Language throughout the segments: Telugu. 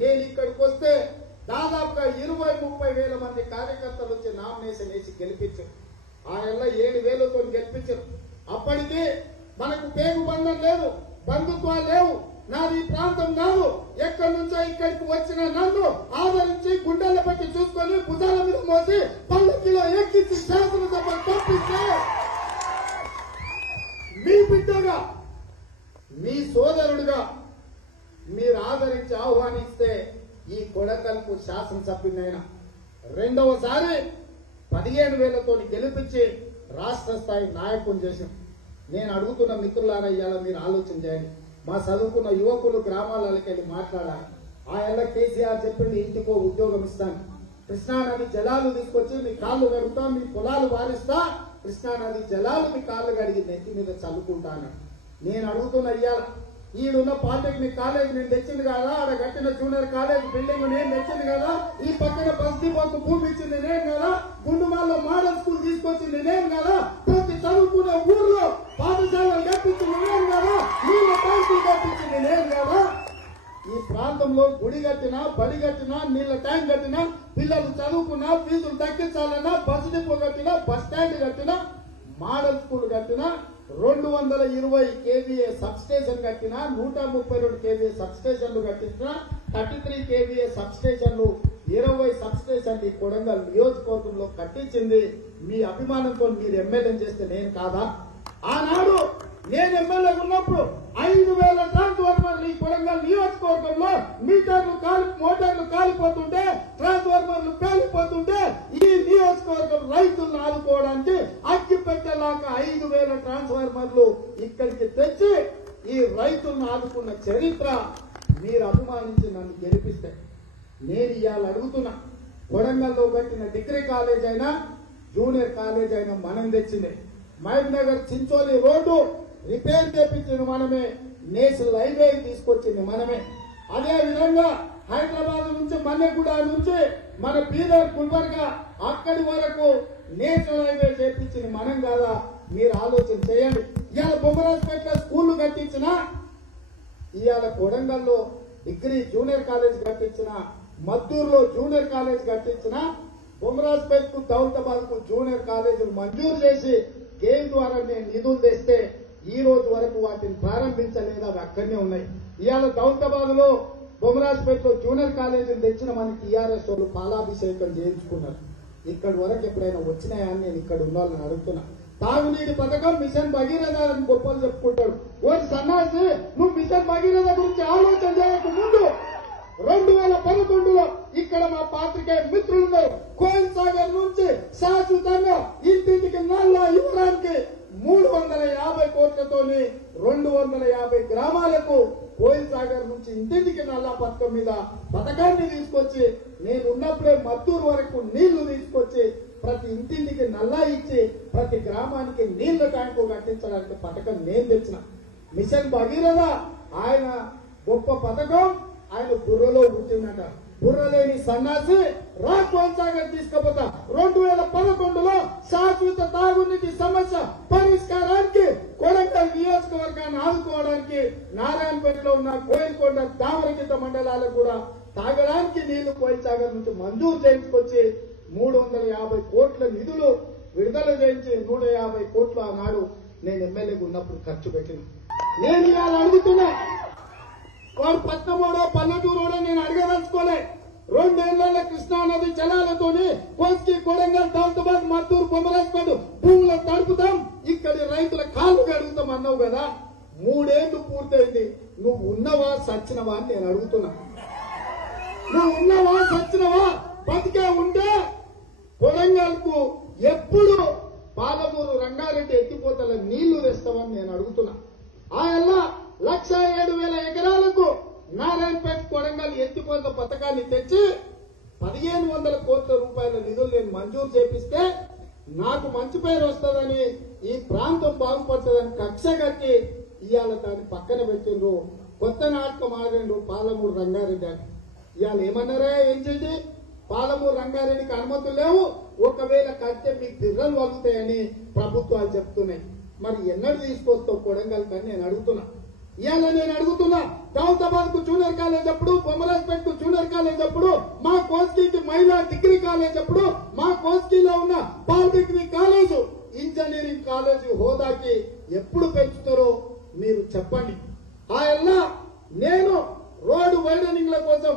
నేను ఇక్కడికి వస్తే దాదాపుగా 20-30 వేల మంది కార్యకర్తలు వచ్చి నామినేషన్ వేసి గెలిపించారు. ఆ నెల 7,000తో గెలిపించారు. అప్పటికి మనకు పేగు బంధం లేదు, బంధుత్వాలు లేవు. నాది ప్రాంతం కాదు, ఎక్కడి నుంచో ఇక్కడికి వచ్చిన నన్ను ఆదరించి గుండెల పట్టి చూసుకొని భుజాల మీద మోసి పల్లకిలో ఎక్కించి శాసనసభ పంపిస్తే మీ బిడ్డగా, మీ సోదరుడుగా మీరు ఆదరించి ఆహ్వానిస్తే ఈ కొడకల్కు శాసనసభ్యునైనా రెండవసారి 15,000తో గెలిపించి రాష్ట్ర స్థాయి నాయకుని చేశాం. నేను అడుగుతున్న మిత్రులారా, ఇవాళ మీరు ఆలోచన చేయండి. మా చదువుకున్న యువకులు గ్రామాలకి వెళ్ళి మాట్లాడాలి. ఆ ఎల్ల కేసీఆర్ చెప్పింది ఇంటికో ఉద్యోగం ఇస్తాను, కృష్ణానది జలాలు తీసుకొచ్చి మీ కాళ్ళు కడుగుతా, మీ పొలాలు వారిస్తా, కృష్ణానది జలాలు మీ కాళ్ళు కడిగి నెత్తి మీద చల్లుకుంటాను. నేను అడుగుతున్న ఇవాళ ఈడున్న పాలిటెక్నిక్ కాలేజ్ నేను తెచ్చింది కదా, ఆడ కట్టిన జూనియర్ కాలేజ్ బిల్డింగ్ నేను తెచ్చింది కదా, ఈ పక్కన బస్తీపోకు భూమి ఇచ్చింది నేను కదా, గుండుమాల్లో మోడల్ స్కూల్ తీసుకొచ్చింది నేను కదా, ప్రతి చదువుకున్న ఊర్లో పాఠశాలలు కట్టించింది నేను కదా, నీళ్ళ ట్యాంకులు కట్టించింది నేను కదా. ఈ ప్రాంతంలో గుడి కట్టినా, బడి కట్టినా, నీళ్ల ట్యాంక్ కట్టినా, పిల్లలు చదువుకున్నా, ఫీజులు తగ్గించాలన్నా, బస్ డిపో కట్టినా, బస్ స్టాండ్ కట్టినా, మోడల్ స్కూల్ కట్టినా, 220 kVA సబ్ స్టేషన్ కట్టినా, 132 kVA సబ్ స్టేషన్లు కట్టించినా, 33 kVA సబ్ స్టేషన్లు, 20 సబ్ స్టేషన్లు ఈ కొడంగల్ నియోజకవర్గంలో కట్టించింది మీ అభిమానంతో మీరు ఎమ్మెల్యే చేస్తే నేను కాదా? ఆనాడు నేను ఎమ్మెల్యే ఉన్నప్పుడు 5,000 ట్రాన్స్ఫార్మర్లు ఈ కొడంగల్ నియోజకవర్గంలో మోటార్లు కాలిపోతుంటే, ట్రాన్స్ఫార్మర్లు పేలిపోతుంటే ఈ నియోజకవర్గం రైతులను ఆదుకోవడానికి అగ్గి పెట్టేలాగా 5,000 ట్రాన్స్ఫార్మర్లు ఇక్కడికి తెచ్చి ఈ రైతులను ఆదుకున్న చరిత్ర మీరు అభిమానించి నన్ను గెలిపిస్తే. నేను ఇవాళ అడుగుతున్నా, కొడంగల్లో కట్టిన డిగ్రీ కాలేజ్ అయినా, జూనియర్ కాలేజ్ అయినా మనం తెచ్చింది. మహబూబ్ నగర్ చించోలి రోడ్డు రిపేర్ చేపించింది మనమే, నేషనల్ హైవే తీసుకొచ్చింది మనమే. అదే విధంగా హైదరాబాద్ నుంచి మన్నెగూడ నుంచి మన బీదర్ గుల్బర్గా అక్కడి వరకు నేషనల్ హైవే చేపించింది మనం కాదా? మీరు ఆలోచన చేయండి. ఇవాళ బొమ్మరాజ్పేటలో స్కూళ్లు కట్టించినా, ఇవాళ కొడంగల్లో డిగ్రీ జూనియర్ కాలేజ్ కట్టించిన, మద్దూరులో జూనియర్ కాలేజ్ కట్టించిన, బొమ్మరాజ్పేట్ కు దౌలతాబాద్ కు జూనియర్ కాలేజీలు మంజూరు చేసి గేమ్ ద్వారా నేను నిధులు తెస్తే ఈ రోజు వరకు వాటిని ప్రారంభించలేదు, అవి అక్కడనే ఉన్నాయి. ఇవాళ దౌలతాబాద్ లో బొమ్మరాజ్పేట్ లో జూనియర్ కాలేజీలు తెచ్చిన మన టీఆర్ఎస్ వాళ్ళు పాలాభిషేకం చేయించుకున్నారు. ఇక్కడి వరకు ఎప్పుడైనా వచ్చినాయా అని నేను ఇక్కడ ఉన్న వాళ్ళని అడుగుతున్నా. తాగునీటి పథకం మిషన్ భగీరథ అని గొప్పలు చెప్పుకుంటాడు. ఓ సన్నాసి, నువ్వు మిషన్ భగీరథ గురించి ఆలోచన చేయక ముందు 2011లో ఇక్కడ మా పాత్రికేయ మిత్రులున్నారు, కోయిల్ సాగర్ నుంచి శాశ్వతంగా ఇంటింటికి నల్ల ఇవ్వడానికి 350 కోట్లతోని 250 గ్రామాలకు కోయిల్ సాగర్ నుంచి ఇంటింటికి నల్ల పథకం మీద పథకాన్ని తీసుకొచ్చి, నేను ఉన్నప్పుడే మద్దూరు వరకు నీళ్లు తీసుకొచ్చి ప్రతి ఇంటింటికి నల్లా ఇచ్చి ప్రతి గ్రామానికి నీళ్ల ట్యాంకు కట్టించడానికి పథకం నేను తెచ్చిన. మిషన్ భగీరథ ఆయన గొప్ప పథకం, ఆయన బుర్రలో పుట్టిందట. బుర్ర లేని సన్నాసి కోయిల్ సాగర్ తీసుకుపోతా 2011లో శాశ్వత తాగునీటి సమస్య పరిష్కారానికి కొడంగల్ నియోజకవర్గాన్ని ఆదుకోవడానికి నారాయణపేటలో ఉన్న కోయిల్కొండ, దామరగిద్ద మండలాలకు కూడా తాగడానికి నీళ్లు కోయిల్ సాగర్ నుంచి మంజూరు చేయించుకొచ్చి 350 కోట్ల నిధులు విడుదల చేయించి 150 కోట్లు ఆనాడు నేను ఎమ్మెల్యేగా ఉన్నప్పుడు ఖర్చు పెట్టిన. నేను ఇవాళ అడుగుతున్నా, వాడు పట్నమోడో పల్లెటూరోడో నేను అడగదలుచుకోలే. 2 ఏళ్ల కృష్ణానది జలాలతోని కోస్కి, కొడంగల్, దౌలతాబాద్, మద్దూరు, బొమ్మరాజ్పేట భూములు తడుపుతాం, ఇక్కడి రైతుల కాళ్ళు కడుగుతాం అన్నావు కదా. 3 ఏళ్లు పూర్తయింది. నువ్వు ఉన్నవా సచ్చినవా అని నేను అడుగుతున్నా. నువ్వు ఉన్నవా సచ్చినవా? బతికే ఉంటే కొడంగల్ కు ఎప్పుడు పాలమూరు రంగారెడ్డి ఎత్తిపోతల నీళ్లు తెస్తామని నేను అడుగుతున్నా. ఆ 1,07,000 ఎకరాలకు నారాయణపేట కొడంగల్ ఎత్తిపోత పథకాన్ని తెచ్చి 1,500 కోట్ల రూపాయల నిధులు నేను మంజూరు చేపిస్తే నాకు మంచి పేరు వస్తుందని, ఈ ప్రాంతం బాగుపడుతుందని కక్ష కట్టి ఇవాళ దాన్ని పక్కన పెట్టిండ్రు. కొత్త నాటకం ఆడిండ్రు పాలమూరు రంగారెడ్డి అని. ఇవాళ ఏమన్నారా? ఏం చేయండి, పాలమూరు రంగారెడ్డికి అనుమతులు లేవు, ఒకవేళ కడితే మీకు బిర్రలు వలుగుతాయని ప్రభుత్వాలు చెప్తున్నాయి. మరి ఎన్నడూ తీసుకొస్తావు కొడంగల్ అని నేను అడుగుతున్నా. ఇవాళ నేను అడుగుతున్నా, దౌలతాబాద్ కు జూనియర్ కాలేజ్ అప్పుడు, బొమ్మరాజ్పేట్ కు జూనియర్ కాలేజ్ అప్పుడు, మా కోస్గికి మహిళా డిగ్రీ కాలేజ్ అప్పుడు, మా కోస్గిలో ఉన్న పాలిటెక్నిక్ కాలేజ్, ఇంజనీరింగ్ కాలేజ్ హోదాకి ఎప్పుడు పెంచుతారో మీరు చెప్పండి. ఆ ఎల్లా నేను రోడ్డు వైడనింగ్ల కోసం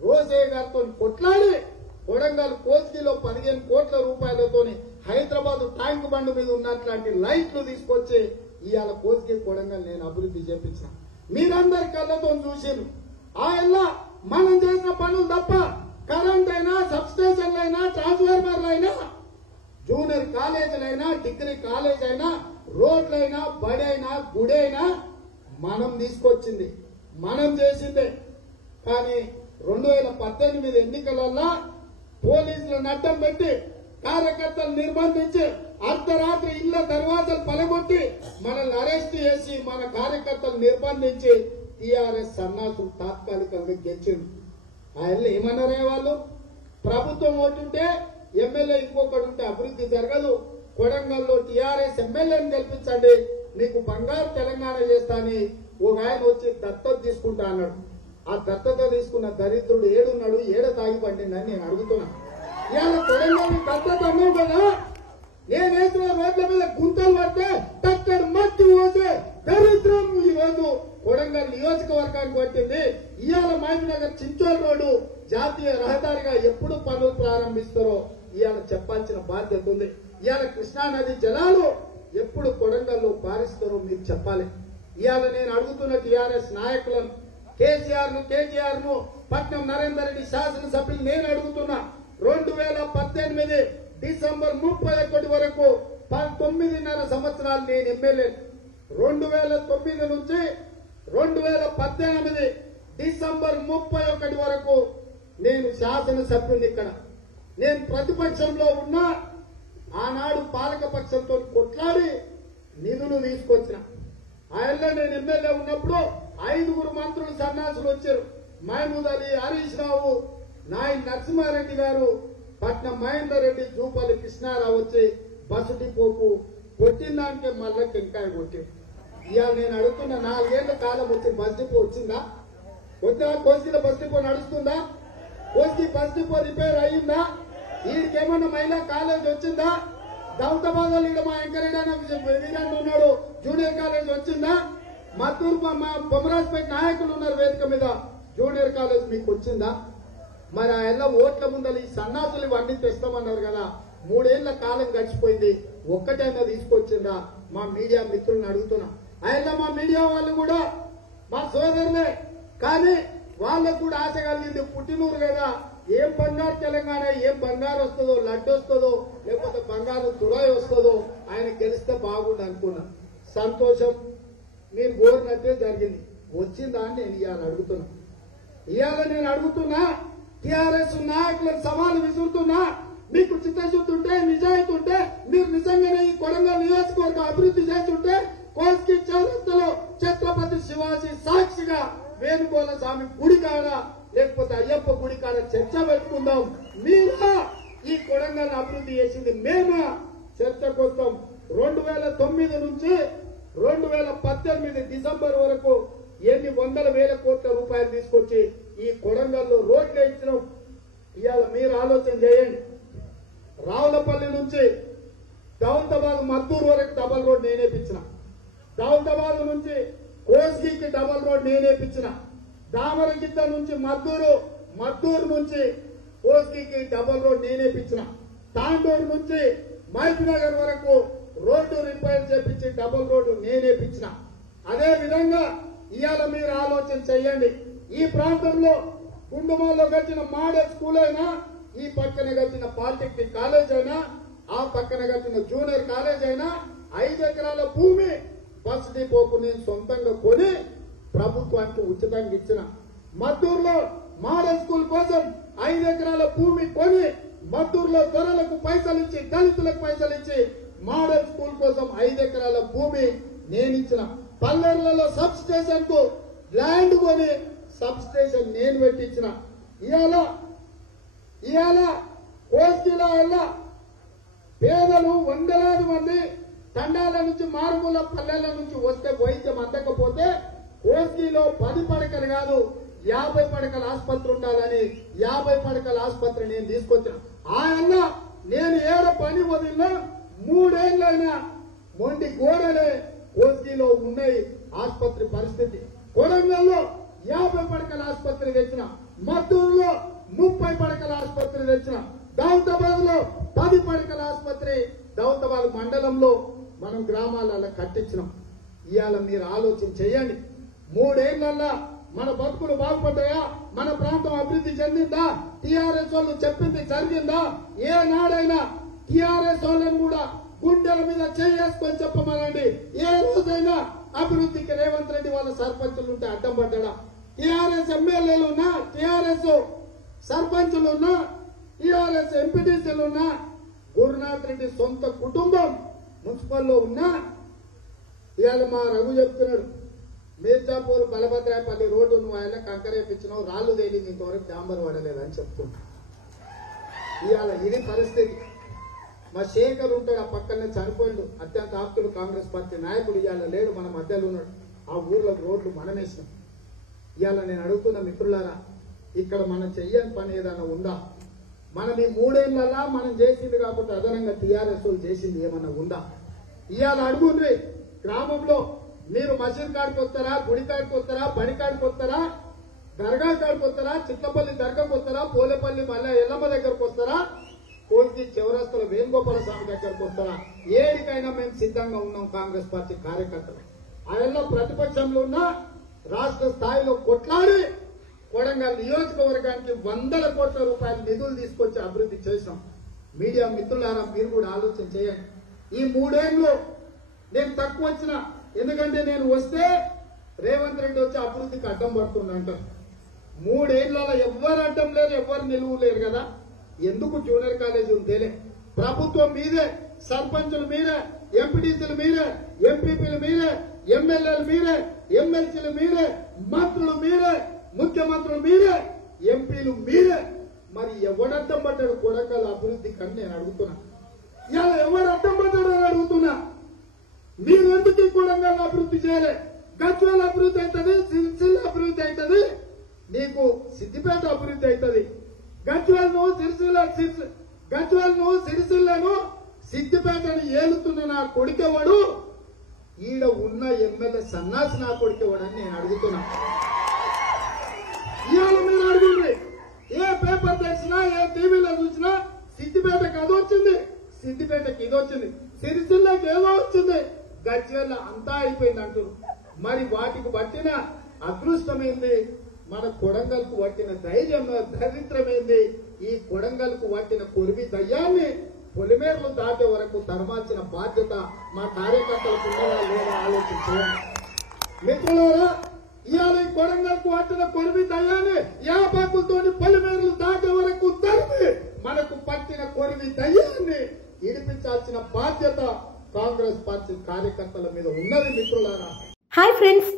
రోసయ్య గారితో కొట్లాడి కొడంగల్ కోస్గిలో 15 కోట్ల రూపాయలతోని హైదరాబాద్ ట్యాంక్ బండ్ మీద ఉన్నట్లాంటి లైట్లు తీసుకొచ్చి ఇవాళ కోస్గి కొడంగల్ నేను అభివృద్ధి చేపించిన. మీరందరి కళ్ళతో చూసారు. ఆ ఎల్లా మనం చేసిన పనులు తప్ప కరెంట్ అయినా, సబ్ స్టేషన్లైనా, ట్రాన్స్ఫార్మర్లైనా, జూనియర్ కాలేజీలైనా, డిగ్రీ కాలేజ్ అయినా, రోడ్లైనా, బడైనా, గుడైనా మనం తీసుకొచ్చింది, మనం చేసిందే. కానీ 2018 ఎన్నికలలో పోలీసులను అడ్డం పెట్టి కార్యకర్తలు నిర్బంధించి అర్ధరాత్రి ఇళ్ల దర్వాజాలు పలగొట్టి మనల్ని అరెస్ట్ చేసి మన కార్యకర్తలు నిర్బంధించి టీఆర్ఎస్ సన్నాసులు తాత్కాలికంగా గెలిచింది. ఆయన ఏమన్నారే వాళ్ళు, ప్రభుత్వం ఓటుంటే ఎమ్మెల్యే ఇంకొకటి ఉంటే అభివృద్ధి జరగదు, కొడంగల్లో టీఆర్ఎస్ ఎమ్మెల్యేని గెలిపించండి, మీకు బంగారు తెలంగాణ చేస్తా అని ఒక ఆయన వచ్చి దత్తత తీసుకుంటా అన్నాడు. ఆ దత్తత తీసుకున్న దరిద్రుడు ఏడున్నాడు, ఏడ తాగి పండిండని నేను అడుగుతున్నా. ఇవాళ కొడంగల్ దత్తత అన్నావు కదా, నేను వేసిన రోడ్ల మీద గుంతలు పడితే టక్కర్ మట్టి పోతే దరిద్రం ఈ రోజు కొడంగల్ నియోజకవర్గానికి వచ్చింది. ఇవాళ మహబూబ్నగర్ చించోల్ రోడ్డు జాతీయ రహదారిగా ఎప్పుడు పనులు ప్రారంభిస్తారో ఇవాళ చెప్పాల్సిన బాధ్యత ఉంది. ఇవాళ కృష్ణానది జలాలు ఎప్పుడు కొడంగల్లో పారిస్తారో మీరు చెప్పాలి. ఇవాళ నేను అడుగుతున్న టీఆర్ఎస్ నాయకులను, కేసీఆర్ ను, పట్నం నరేందర్ రెడ్డి శాసనసభ్యులు నేను అడుగుతున్నా, 2018 డిసెంబర్ 31 వరకు 9.5 సంవత్సరాలు నేను ఎమ్మెల్యే. 2009 నుంచి 2018 డిసెంబర్ 31 వరకు నేను శాసనసభ్యుని. ఇక్కడ నేను ప్రతిపక్షంలో ఉన్నా, ఆనాడు పాలకపక్షంతో కొట్లాడి నిధులు తీసుకొచ్చిన. ఆయనలో నేను ఎమ్మెల్యే ఉన్నప్పుడు 5 మంత్రులు సన్నాసులు వచ్చారు. మహమూద్ అలీ, హరీష్ రావు, నాయన్ నరసింహారెడ్డి గారు, పట్నం మహేందర్ రెడ్డి, జూపల్లి కృష్ణారావు వచ్చి బస్సు డిపోకు కొట్టిన దానికే మళ్ళా టెంకాయ కొట్టారు. ఇవాళ నేను అడుగుతున్న 4 ఏళ్ల కాలం వచ్చి బస్ డిపో వచ్చిందా? వచ్చినా? కోస్గిలో బస్ డిపో నడుస్తుందా? కోస్గి బస్ డిపో రిపేర్ అయ్యిందా? వీడికేమన్నా మహిళా కాలేజ్ వచ్చిందా? దౌలతాబాద్ లో మా వెంకరెడ్డి అనే వీరాన్ని ఉన్నాడు, జూనియర్ కాలేజ్ వచ్చిందా? మద్దూరు మా బొమ్మరాజ్పేట నాయకులు ఉన్నారు వేదిక మీద, జూనియర్ కాలేజ్ మీకు వచ్చిందా? మరి ఆ ఎల్ల ఓట్ల ముందర ఈ సన్నాసులు ఇవన్నీ తెస్తామన్నారు కదా, 3 ఏళ్ల కాలం గడిచిపోయింది, ఒక్కటైనా తీసుకొచ్చిందా? మా మీడియా మిత్రులను అడుగుతున్నా. ఆయన మా మీడియా వాళ్ళు కూడా మా సోదరులే, కానీ వాళ్ళకు కూడా ఆశ కలిగింది, పుట్టినూరు కదా, ఏం బంగారు తెలంగాణ, ఏం బంగారు వస్తుందో, లడ్డు వస్తుందో, లేకపోతే బంగారు తురాయి వస్తుందో, ఆయన గెలిస్తే బాగుండు అనుకున్నా. సంతోషం, మీరు కోరినట్టే జరిగింది. వచ్చిందా అని నేను ఇవాళ అడుగుతున్నా. ఇవాళ నేను అడుగుతున్నా, టీఆర్ఎస్ నాయకులకు సవాలు విసురుతున్నా, మీకు చిత్తశుద్ధి ఉంటే, నిజాయితీ ఉంటే, మీరు నిజంగానే ఈ కొడంగల్ నియోజకవర్గం అభివృద్ధి చేస్తుంటే కోస్గి చౌరస్తలో ఛత్రపతి శివాజీ సాక్షిగా వేణుగోళ స్వామి గుడి కాడ, లేకపోతే అయ్యప్ప గుడి కాడ చర్చ పెట్టుకుందాం. మీరా ఈ కొడంగల్ అభివృద్ధి చేసింది మేమా? చర్చకు వస్తాం. 2009 నుంచి 2018 డిసెంబర్ వరకు ఎన్ని వందల వేల కోట్ల రూపాయలు తీసుకొచ్చి ఈ కొడంగల్లో రోడ్లు ఇచ్చినాం. ఇవాళ మీరు ఆలోచన చేయండి. రావులపల్లి నుంచి దౌలతాబాద్ మద్దూరు వరకు డబల్ రోడ్ నేనేపించిన, దౌలతాబాద్ నుంచి కోస్గికి డబల్ రోడ్ నేనేపించిన, దామరగిద్ద నుంచి మద్దూరు నుంచి కోస్గికి డబల్ రోడ్ నేనేపించిన, తాండూరు నుంచి మహబూబ్నగర్ వరకు రోడ్డు రిపేర్ చేపించి డబుల్ రోడ్డు నేనేపించిన. అదే విధంగా ఇవాళ మీరు ఆలోచన చేయండి. ఈ ప్రాంతంలో గుండుమాల్లో కట్టిన మోడల్ స్కూల్ అయినా, ఈ పక్కన కట్టిన పాలిటెక్నిక్ కాలేజ్ అయినా, ఆ పక్కన కట్టిన జూనియర్ కాలేజ్ అయినా 5 ఎకరాల భూమి బస్ డిపోకు నేను సొంతంగా కొని ప్రభుత్వానికి ఉచితంగా ఇచ్చిన. మద్దూరులో మోడల్ స్కూల్ కోసం 5 ఎకరాల భూమి కొని మద్దూరులో దొరలకు పైసలు ఇచ్చి, దళితులకు పైసలు ఇచ్చి మోడల్ స్కూల్ కోసం 5 ఎకరాల భూమి నేను ఇచ్చిన. పల్లెర్లలో సబ్ స్టేషన్ కు ల్యాండ్ కొని సబ్ స్టేషన్ నేను పెట్టించిన. ఇవాళ కోస్గిలో వల్ల పేదలు వందలాది మంది తండాల నుంచి, మారుమూల పల్లెల నుంచి వస్తే వైద్యం అందకపోతే కోస్గిలో 10 పడకలు కాదు 50 పడకల ఆసుపత్రి ఉండాలని 50 పడకల ఆసుపత్రి నేను తీసుకొచ్చిన. ఆయన నేను ఏడ పని వదిలినా 3 ఏళ్ళైనా మొండి గోడలే కోస్గిలో ఉన్నాయి ఆసుపత్రి పరిస్థితి. కొడంగల్లో 50 పడకల ఆసుపత్రి తెచ్చిన, మద్దూరులో 30 పడకల ఆసుపత్రి తెచ్చిన, దౌలతాబాద్ లో 10 పడకల ఆసుపత్రి దౌలతాబాద్ మండలంలో మనం గ్రామాలలో కట్టించినాం. ఇవాళ మీరు ఆలోచన చేయండి. 3 ఏళ్లలో మన బతుకులు బాగుపడ్డాయా? మన ప్రాంతం అభివృద్ధి చెందిందా? టీఆర్ఎస్ వాళ్ళు చెప్పింది జరిగిందా? ఏనాడైనా టీఆర్ఎస్ వాళ్ళని కూడా గుండెల మీద చేసుకొని చెప్పమనండి. ఏ రోజైనా అభివృద్ధికి రేవంత్ రెడ్డి వాళ్ళ సర్పంచులు ఉంటే అడ్డం పడ్డా? టీఆర్ఎస్ ఎమ్మెల్యేలు ఉన్నా, టీఆర్ఎస్ సర్పంచులు ఉన్నా, టీఆర్ఎస్ ఎంపీటీసీలు ఉన్నా, గురునాథ్ రెడ్డి సొంత కుటుంబం మున్సిపల్లో ఉన్నా, ఇవాళ మా రఘు చెప్తున్నాడు మీర్జాపూర్ బలభద్రాయపల్లి రోడ్డు నువ్వు ఆయన కంకరేపించినావు, రాళ్లు తేలింది, ఇంతవరకు డాంబర్ పడలేదని చెప్తున్నా. ఇవాళ ఇది పరిస్థితి. మా శేఖర్ ఉంటాడు, ఆ పక్కనే చనిపోయిండు, అత్యంత ఆప్తుడు, కాంగ్రెస్ పార్టీ నాయకుడు, ఇవాళ లేడు, మన మధ్యలో ఉన్నాడు. ఆ ఊర్లో రోడ్లు మనం వేసినాం. ఇవాళ నేను అడుగుతున్న మిత్రులారా, ఇక్కడ మనం చెయ్యని పని ఏదైనా ఉందా? మనం ఈ 3 ఏళ్లలో మనం చేసింది కాకపోతే అదనంగా టీఆర్ఎస్ చేసింది ఏమన్నా ఉందా? ఇవాళ అడుగుండ్రి, గ్రామంలో మీరు మసీద్ కాడికి వస్తారా, గుడి కాడికి వస్తారా, బడి కాడికి వస్తారా, దర్గా కాడికి వస్తారా, చిత్తపల్లి దర్గాకు వస్తారా, పోలేపల్లి మళ్ళీ ఎల్లమ్మ దగ్గరకు వస్తారా, కోల్కి చివరస్తుల వేణుగోపాల స్వామి దగ్గరకు వస్తారా? ఏడికైనా మేము సిద్ధంగా ఉన్నాం కాంగ్రెస్ పార్టీ కార్యకర్తలు. ఆయనలో ప్రతిపక్షంలో ఉన్న రాష్ట్ర స్థాయిలో కొట్లాడి కొడంగల్ నియోజకవర్గానికి 100 కోట్ల రూపాయల నిధులు తీసుకొచ్చి అభివృద్ధి చేశాం. మీడియా మిత్రులారా, మీరు కూడా ఆలోచన చేయండి. ఈ 3 ఏళ్ళు నేను తక్కువ వచ్చిన, ఎందుకంటే నేను వస్తే రేవంత్ రెడ్డి వచ్చి అభివృద్ధికి అడ్డం పడుతుందంటారు. 3 ఏళ్లలో ఎవ్వరు అడ్డం లేరు, ఎవ్వరు నిలువు లేరు కదా. ఎందుకు జూనియర్ కాలేజీ ఉందేలే? ప్రభుత్వం మీదే, సర్పంచులు మీరే, ఎంపీటీసీలు మీరే, ఎంపీపీలు మీరే, ఎమ్మెల్యేలు మీరే, ఎమ్మెల్సీలు మీరే, మంత్రులు మీరే, ముఖ్యమంత్రులు మీరే, ఎంపీలు మీరే. మరి ఎవడడ్డం పడ్డాడు కొడంగల్ అభివృద్ధి కని నేను అడుగుతున్నా. ఇవాళ ఎవరు అడ్డం పడ్డాడు అని అడుగుతున్నా. మీరు ఎందుకు కొడంగల్ అభివృద్ధి చేయలే? గజ్వేల్ అభివృద్ధి అవుతుంది, సిరిసిల్ల అభివృద్ధి అవుతుంది, నీకు సిద్దిపేట అభివృద్ధి అవుతుంది. గజ్వేల్ను సిరిసిల్లను సిద్దిపేటను ఏలుతున్న నా కొడుకెవడు? ఈడ ఉన్న ఎమ్మెల్యే సన్నాసి నా కొడుకెవడని నేను అడుగుతున్నా. ఇవాళ మీరు అడుగుండ్రి, ఏ పేపర్ తెచ్చినా, ఏ టీవీలో చూసినా సిద్దిపేటకి అది వచ్చింది, సిద్దిపేటకి ఇది వచ్చింది, సిరిసిల్లకి ఏదో వచ్చింది, గజ్వేల్ అంతా అయిపోయింది అంటారు. మరి వాటికి పట్టిన అదృష్టమైంది, మన కొడంగల్కు పట్టిన దరిద్రమైంది. ఈ కొడంగల్కు పట్టిన కొరివి దయ్యాన్ని పొలిమేరలు దాటే వరకు తరమాల్సిన బాధ్యత మా కార్యకర్తలకు ఉన్నదా లేదా ఆలోచించాలి. మిత్రులారా, ఇవాళ ఈ కొడంగల్కు పట్టిన కొరివి దయ్యాన్ని యాపాకులతో పొలిమేరలు దాటే వరకు తరిమి మనకు పట్టిన కొరివి దయ్యాన్ని ఇడిపించాల్సిన బాధ్యత కాంగ్రెస్ పార్టీ కార్యకర్తల మీద ఉన్నది. మిత్రులారా, హాయ్ ఫ్రెండ్స్,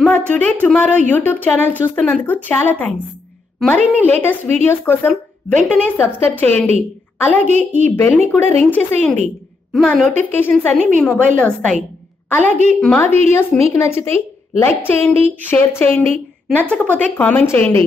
మా టుడే టుమారో యూట్యూబ్ ఛానల్ చూస్తున్నందుకు చాలా థ్యాంక్స్. మరిన్ని లేటెస్ట్ వీడియోస్ కోసం వెంటనే సబ్స్క్రైబ్ చేయండి. అలాగే ఈ బెల్ ని కూడా రింగ్ చేసేయండి. మా నోటిఫికేషన్స్ అన్ని మీ మొబైల్లో వస్తాయి. అలాగే మా వీడియోస్ మీకు నచ్చితే లైక్ చేయండి, షేర్ చేయండి, నచ్చకపోతే కామెంట్ చేయండి.